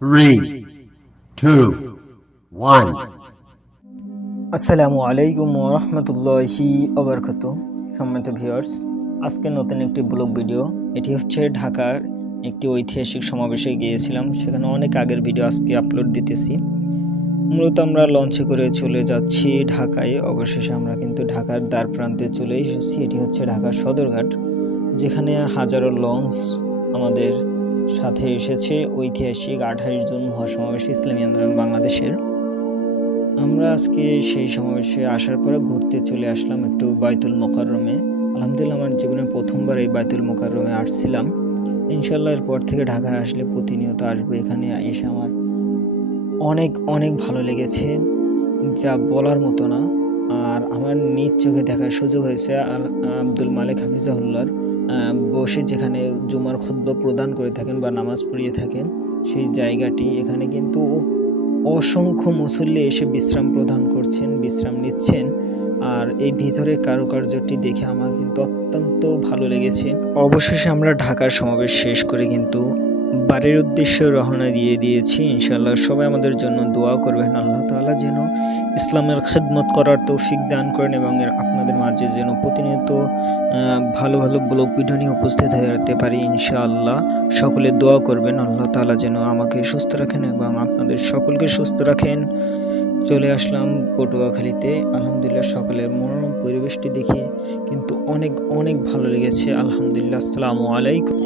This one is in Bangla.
Three, two, one. আসসালামু আলাইকুম ওয়া রাহমাতুল্লাহি ওয়া বারাকাতুহু। সম্মানিত ভিউয়ার্স, আজকে নতুন একটি ব্লগ ভিডিও। এটি হচ্ছে ঢাকার একটি ঐতিহাসিক সমাবেশে গিয়েছিলাম। সেখানে অনেক আগের ভিডিও আজকে আপলোড দিতেছি। মূলত আমরা লঞ্চে করে চলে যাচ্ছি ঢাকায়। অবশেষে আমরা কিন্তু ঢাকার দ্বার প্রান্তে চলে এসেছি। এটি হচ্ছে ঢাকার সদরঘাট, যেখানে হাজারো লঞ্চ আমাদের সাথে এসেছে ঐতিহাসিক 28 জুন মহাসমাবেশ ইসলামী আন্দোলন বাংলাদেশের। আমরা আজকে সেই সমাবেশে আসার পরে ঘুরতে চলে আসলাম একটু বাইতুল মোকাররমে। আলহামদুলিল্লাহ, আমার জীবনের প্রথমবার এই বাইতুল মোকাররমে আসছিলাম। ইনশাল্লাহ এরপর থেকে ঢাকায় আসলে প্রতিনিয়ত আসবো। এখানে এসে আমার অনেক অনেক ভালো লেগেছে, যা বলার মতো না। আর আমার নিজ চোখে দেখার সুযোগ হয়েছে আব্দুল মালিক হাফিজাহুল্লাহর বসে যেখানে জুমার খুতবা প্রদান করে থাকেন বা নামাজ পড়িয়ে থাকেন, সেই জায়গাটি। এখানে কিন্তু অসংখ্য মুসল্লি এসে বিশ্রাম প্রদান করছেন, বিশ্রাম নিচ্ছেন। আর এই ভিতরের কারুকার্যটি দেখে আমার কিন্তু অত্যন্ত ভালো লেগেছে। অবশেষে আমরা ঢাকার সমাবেশ শেষ করে কিন্তু বাড়ির উদ্দেশ্যে রওনা দিয়ে দিয়েছি। ইনশাআল্লাহ সবাই আমাদের জন্য দোয়া করবেন, আল্লাহ তাআলা যেন ইসলামের খেদমত করার তৌফিক দান করেন এবং আপনাদের মাঝে যেন প্রতিনিয়ত ভালো ভালো ব্লগ ভিডিও নিয়ে উপস্থিত হতে পারি ইনশাআল্লাহ। সকলে দোয়া করবেন, আল্লাহ তাআলা যেন আমাকে সুস্থ রাখেন এবং আপনাদের সকলকে সুস্থ রাখেন। চলে আসলাম পটুয়াখালীতে। আলহামদুলিল্লাহ, সকালের মনোরম পরিবেশটি দেখে কিন্তু অনেক অনেক ভালো লেগেছে। আলহামদুলিল্লাহ। আসসালামু আলাইকুম।